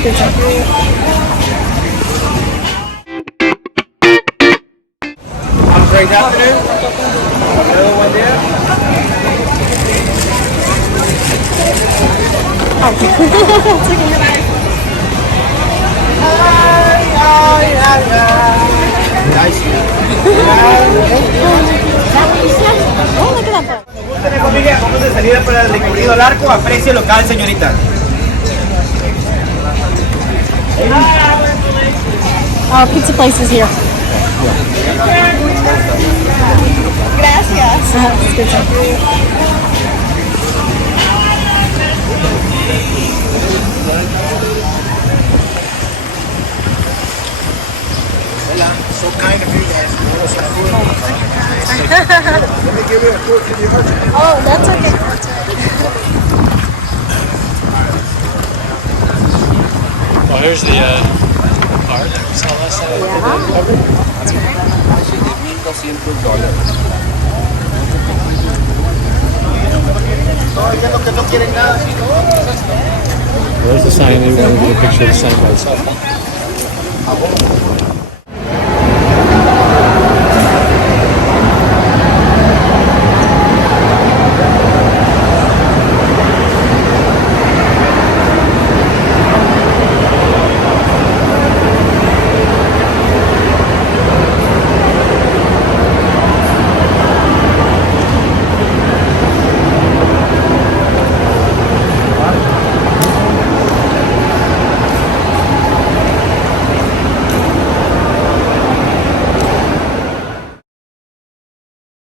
escucha. Great afternoon. Another one there. Oh, look at that. Gusten conmigo, vamos de salida para el recorrido al arco a precio local, señorita. Oh, pizza place is here. Gracias. Escucha. So kind of you guys. Let me give you a tour. Can you imagine? Oh, that's okay. Oh, here's the car that we saw last night. There's the sign. They wanted to get a picture of the sign by itself.